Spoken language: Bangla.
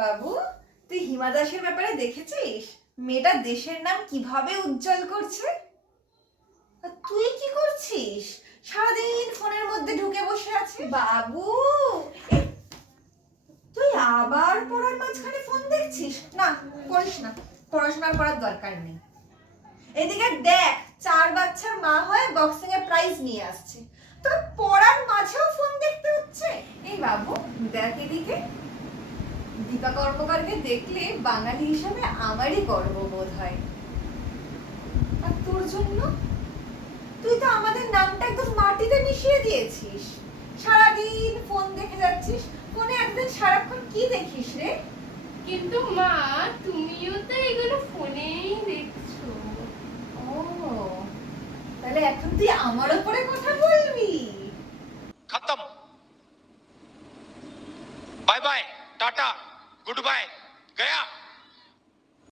বাবু তুই হিমা দাসের ব্যাপারে দেখেছিস? মেয়েটা দেশের নাম কীভাবে উজ্জ্বল করছে? তুই কি করছিস? সারাদিন ফোনের মধ্যে ঢুকে বসে আছিস? বাবু! তুই আবার পড়ার মাঝখানে ফোন দেখছিস? না করিস না। পড়াশোনা করার দরকার নেই। এদিকে দেখ চার বাচ্চার মা হয়ে বক্সিং এ প্রাইজ নিয়ে আসছে। তোর পড়ার মাঝেও ফোন দেখতে হচ্ছে? এই বাবু দেখ এদিকে। দীপা কর্মকারকে দেখলে বাঙালি হিসাবে আমারই গর্ব বোধ হয়। আর তোর জন্য? তুই তো আমাদের নামটা একদম মাটিতে মিশিয়ে দিয়েছিস। সারাদিন ফোন দেখে যাচ্ছিস ফোনে একদিন সারাক্ষণ কি দেখিস রে? কিন্তু মা তুমিও তো এগুলো ফোনেই দেখছ। ও তাহলে এখন তুই আমার উপরে কথা বলবি? খতম। Bye bye ta-ta. Good bye. गया।